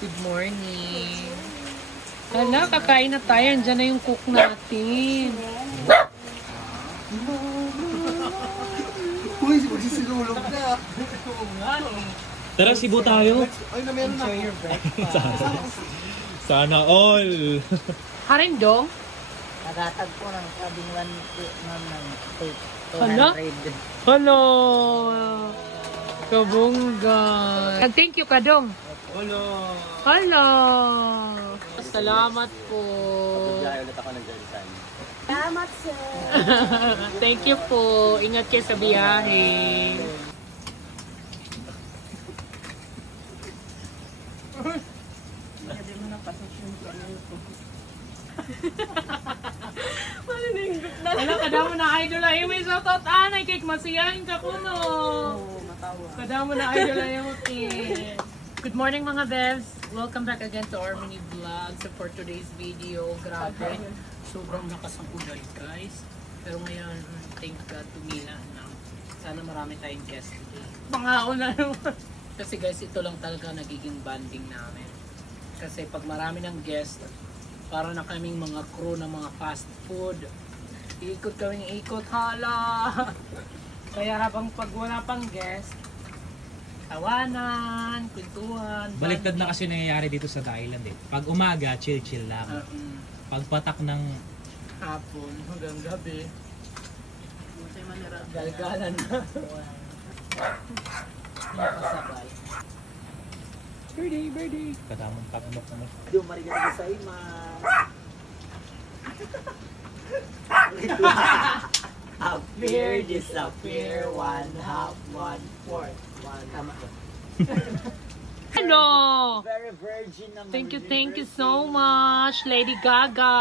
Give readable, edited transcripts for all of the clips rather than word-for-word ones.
Good morning. Hala, kakain na tayo. Andiyan na yung cook natin. Uy, magsisilulog na. Tara, Cebu tayo. Ay, na meron na. Enjoy your breakfast. Sana all. Harindong? Nagatag po ng sabing 1 ma'am ng take. Hala? Hello! Kabungga. Thank you, Kadong. Hello. Hello! Salamat po. Ulit ako ng Jensen. Salamat, sir. Thank you po. Ingat kayo sa biyahe. Wala, kadamo na idol ay may shoutout anay kay masiyahin ka kuno. Kadamo na idol ay mo. Good morning mga bevs. Welcome back again to our mini vlog. So for today's video, grabe. Sobrang lakas ang ulan guys. Pero ngayon, thank God tumila na. Sana marami tayong guests today. Mga ulan naman. Kasi guys, ito lang talaga nagiging banding namin. Kasi pag marami ng guest, para na kaming mga crew ng mga fast food. Ikot kaming ikot, hala! Kaya habang pag wala pang guest, tawanan, kwentuhan. Baliktad na kasi nangyayari dito sa Thailand eh. Pag umaga, chill-chill lang. Pag patak ng hapon hanggang gabi, galgalan na. Nakasabay. Birthday! katamong tatlok na. Dumarigat sa ima. Appear, disappear, 1/2, 1/4. Tama ko. Hello! Very virgin naman. Thank you so much, Lady Gaga!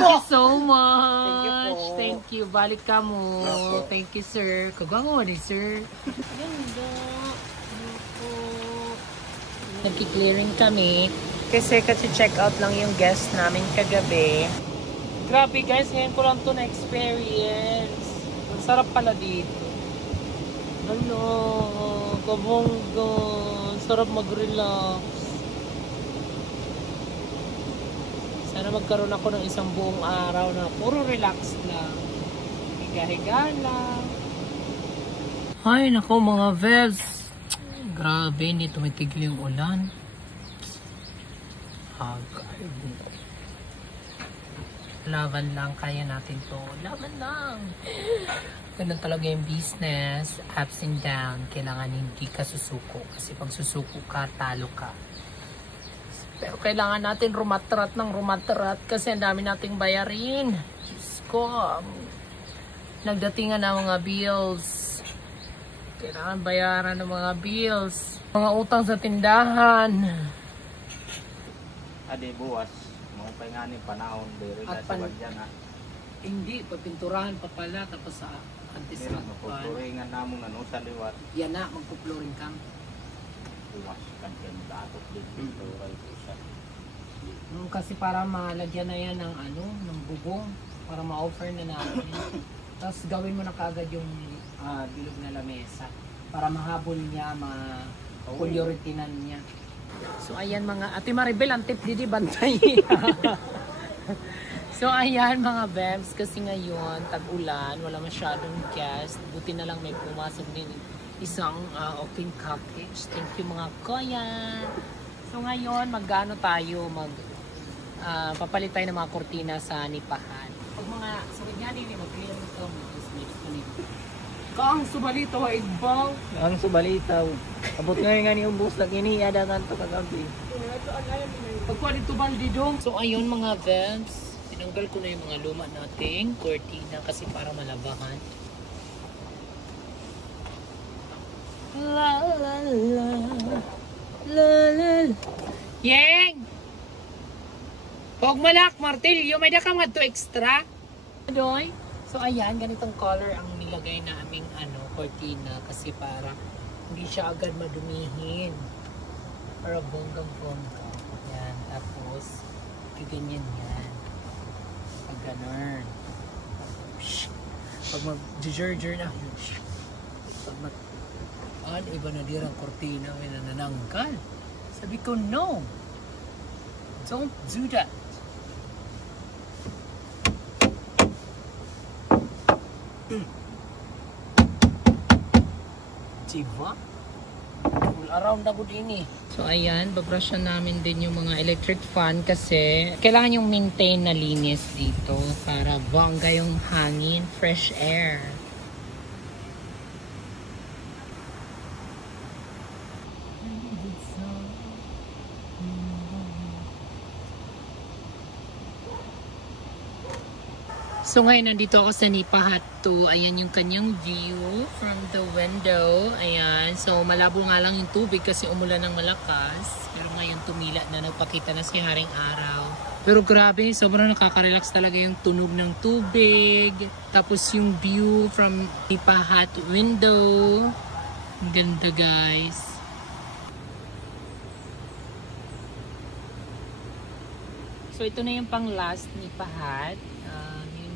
Thank you so much! Thank you. Balik ka mo. Thank you, sir. Kagwango ni sir. Ganda. Nagki-clearing kami. Kasi check out lang yung guest namin kagabi. Grabe guys, ngayon ko lang to na-experience. Ang sarap pala dito. Ano, kabongga. Sarap mag-relax. Sana magkaroon ako ng isang buong araw na puro relax lang. Higa-higa lang. Ay, nako mga vets. Grabe, hindi tumitigil yung ulan. Hagay. Laban lang, kaya natin to. Laban lang. Ganun talaga yung business. Ups and down. Kailangan hindi ka susuko. Kasi pag susuko ka, talo ka. Pero kailangan natin rumatrat ng rumatrat kasi ang dami nating bayarin. Diyos ko. Nagdatingan na mga bills. Kailangan bayaran ng mga bills. Mga utang sa tindahan. Ade buwas, mga painganing panahon, dere na sa bagyan ha. Hindi, pagpinturahan pa pala tapos sa antisrapan. Magpupuringan namong ano sa liwat. Yan na, magpupluring kang. Buwas, kanyan datot din pinturay ko siya. Kasi para malagyan na yan ng ano, ng bubong. Para ma-offer na natin. Tapos gawin mo na kaagad yung bilog na lamesa. Para mahabol niya, ma-prioritinan niya. So ayan mga, Ate Maribel, ang tip didi bantay. So ayan mga bebs, kasi ngayon, tag-ulan, wala masyadong guest. Buti na lang may pumasok din isang open cottage. Thank you mga kuya. So ngayon, mag-ano tayo, papalit tayo ng mga kortina sa nipahan. Pag mga, sabi nga nila, mag-clear ito, Kang subalito wa igbaw. Ang subalitaw. Abot ngayon nga ni ubos lagi ni adagan to kagabi. Pagkuha dito baldi dong. So ayun mga vents, tinanggal ko na yung mga luma nating cortina kasi para malabahan. La la la la la. Yeng! Huwag malak, martilyo. May dakam nga to extra. Adoy. So ayan, ganitong color ang nilagay naming cortina kasi para hindi siya agad madumihin. Para bonggang-bongga. Yan, tapos ganyan yan. Pag ganun. Pag mag-jerjer na. Pag mag iba na dirang kortina may nanananggal. Sabi ko, no. Don't do that. Diba? All around ako din eh. So ayan, babrushan namin din yung mga electric fan kasi kailangan yung maintain na linis dito para bongga yung hangin, fresh air. So ngayon nandito ako sa Nipa Hut 2. Ayan yung kanyang view from the window. Ayan. So malabo nga lang yung tubig kasi umulan ng malakas. Pero ngayon tumila na, nagpakita na si Haring Araw. Pero grabe, sobrang nakaka-relax talaga yung tunog ng tubig. Tapos yung view from Nipa Hut window. Ang ganda guys. So ito na yung pang last Nipa Hut.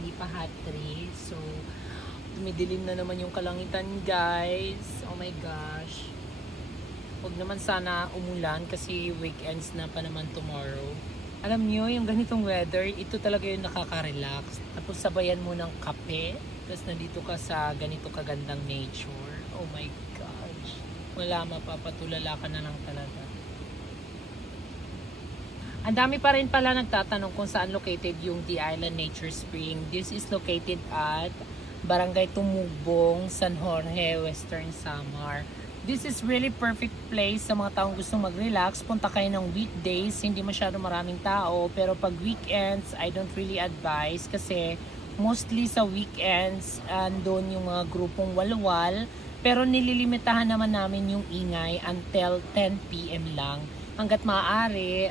Nipa Hut 3. So, dumidilim na naman yung kalangitan guys. Oh my gosh. Huwag naman sana umulan kasi weekends na pa naman tomorrow. Alam nyo, yung ganitong weather, ito talaga yung nakaka-relax. Tapos sabayan mo ng kape. Tapos nandito ka sa ganito kagandang nature. Oh my gosh. Wala, mapapatulala ka na lang talaga. Ang dami pa rin pala nagtatanong kung saan located yung The Island Nature Spring. This is located at Barangay Tumugbong, San Jorge, Western Samar. This is really perfect place sa mga taong gustong mag-relax. Punta kayo ng weekdays, hindi masyado maraming tao. Pero pag weekends, I don't really advise kasi mostly sa weekends, andun yung mga grupong walwal. Pero nililimitahan naman namin yung ingay until 10 PM lang. Hanggat maaari,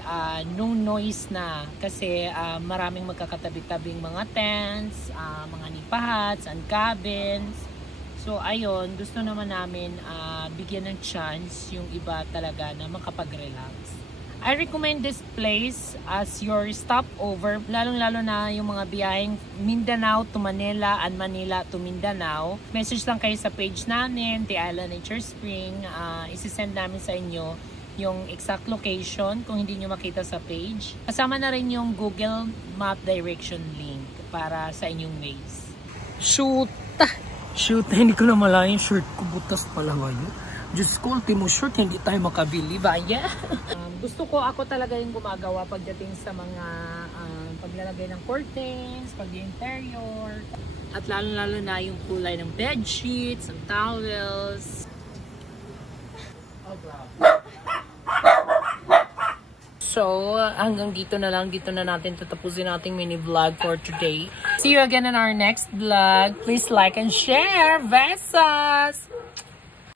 no noise na kasi maraming magkakatabi-tabing mga tents, mga nipa huts and cabins. So ayun, gusto naman namin bigyan ng chance yung iba talaga na makapag-relax. I recommend this place as your stopover, lalong-lalo na yung mga biyaheng Mindanao to Manila and Manila to Mindanao. Message lang kayo sa page namin, The Island Nature Spring. Isisend namin sa inyo yung exact location kung hindi nyo makita sa page. Kasama na rin yung Google Map direction link para sa inyong Waze. Shoot! Shoot! Hindi ko na malayan shirt ko. Butas pala ngayon. Diyos ko, ultimo shirt. Hindi tayo makabili. Baya! Gusto ko ako talaga yung gumagawa pagdating sa mga paglalagay ng curtains, pag-interior. At lalo-lalo na yung kulay ng bed sheets, ng towels. So, hanggang dito na lang. Dito na natin tatapusin nating mini vlog for today. See you again in our next vlog. Please like and share. Besas!